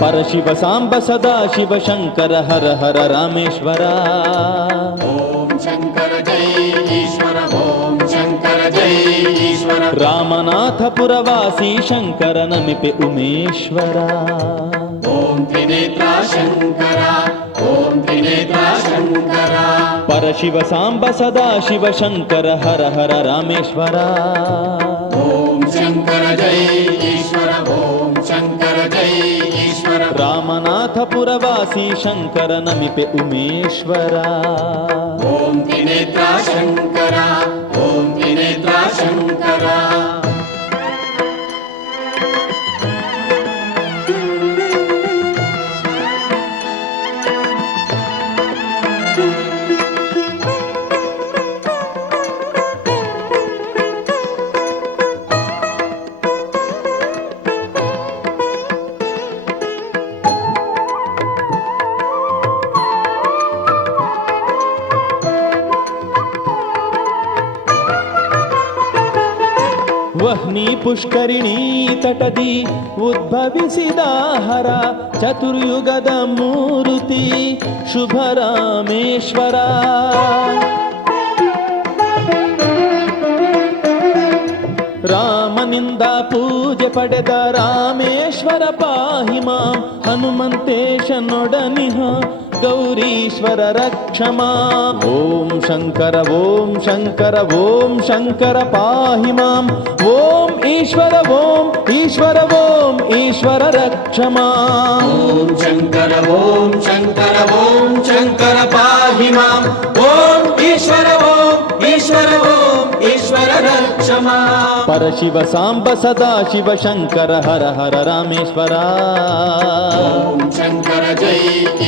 परशिव सांब सदा शिव शंकर हर हर रामेश्वर। ओम शंकर जय ईश्वर, ओम शंकर जय ईश्वर। रामनाथ पुरवासी शंकर नमिपे उमेश्वर। ओम त्रिनेत्रा शंकर, ओम त्रिनेत्रा शंकर। परशिव सांब सदा शिव शंकर हर हर रामेश्वर। ओम शंकर जय ईश्वर, ओम शंकर जय ईश्वर। रामनाथ पुरवासी शंकर नमिपे उमेश्वर। ओम त्रिनेत्रा शंकर, ओम त्रिनेत्रा शंकर। ವಹ್ನಿ ಪುಷ್ಕರಿಣಿ ತಟದಿ ಉದ್ಭವಿಸಿದ ಹರ ಚತುರ್ಯುಗದ ಮೂರುತಿ ಶುಭ ರಾಮೇಶ್ವರ. ರಾಮನಿಂದ ಪೂಜೆ ಪಡೆದ ರಾಮೇಶ್ವರ ಪಾಹಿ ಮಾಂ. ಹನುಮಂತೇಶನೊಡನಿಹ ಗೌರೀಶ್ವರ ರಕ್ಷಮಾ. ಓಂ ಶಂಕರ ಓಂ ಶಂಕರ ಓಂ ಶಂಕರ ಪಾಹಿ ಮಾಂ. ಓಂ ಈಶ್ವರ ಓಂ ಈಶ್ವರ ಓಂ ಈಶ್ವರ ರಕ್ಷಮಾ. ಓಂ ಶಂಕರ ಓಂ ಶಂಕರ ಓಂ ಶಂಕರ ಪಾಹಿ ಮಾಂ. ಓಂ ಈಶ್ವರ ಓಂ ಈಶ್ವರ ಓಂ ಈಶ್ವರ ರಕ್ಷಮಾ. ಪರಶಿವ ಸಾಂಬ ಸದಾ ಶಿವ ಶಂಕರ ಹರ ಹರ ರಾಮೇಶ್ವರ. ಓಂ ಶಂಕರ ಜೈ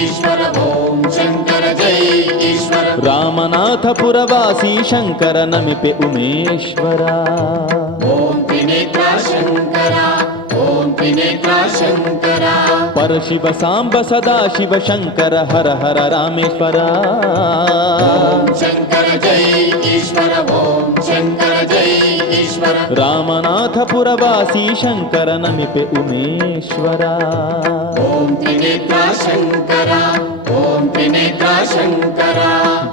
ಈಶ್ವರ, ಓಂ ಶಂಕರ ಜೈ ಈಶ್ವರ. ರಾಮನಾಥ ಪುರವಾಸಿ ಶಂಕರ ನಮಿಪೆ ಉಮೇಶ್ವರ. ಓಂ ತ್ರಿನೇತ್ರಾ ಶಂಕರ, ಓಂ ತ್ರಿನೇತ್ರಾ ಶಂಕರ. ಪರಶಿವ ಸಾಂಬ ಸದಾ ಶಿವ ಶಂಕರ ಹರ ಹರ ರಾಮೇಶ್ವರ. ಓಂ ಶಂಕರ ಜೈ ಈಶ್ವರ, ಓಂ ಶಂಕರ ಜೈ ಈಶ್ವರ. ರಾಮನಾಥ ಪುರವಾಸಿ ಶಂಕರ ನಮಿಪೆ ಉಮೇಶ್ವರ. ಓಂ ತ್ರಿನೇತ್ರಾ ಶಂಕರ, ಓಂ ತ್ರಿನೇತ್ರಾ ಶಂಕರ.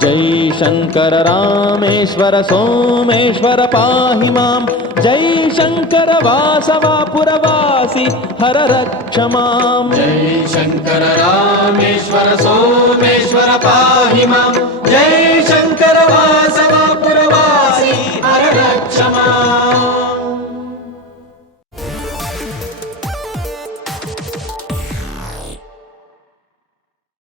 ಜೈ ಶಂಕರ ರಾಮೇಶ್ವರ ಸೋಮೇಶ್ವರ ಪಾಹಿ ಮಾಂ. ಜೈ ಶಂಕರ ವಾಸವ ಪುರವಾಸಿ ಹರ ರಕ್ಷ ಮಾಂ. ಜೈ ಶಂಕರ ರಾಮೇಶ್ವರ ಸೋಮೇಶ್ವರ ಪಾಹಿ ಮಾಂ. ಜೈ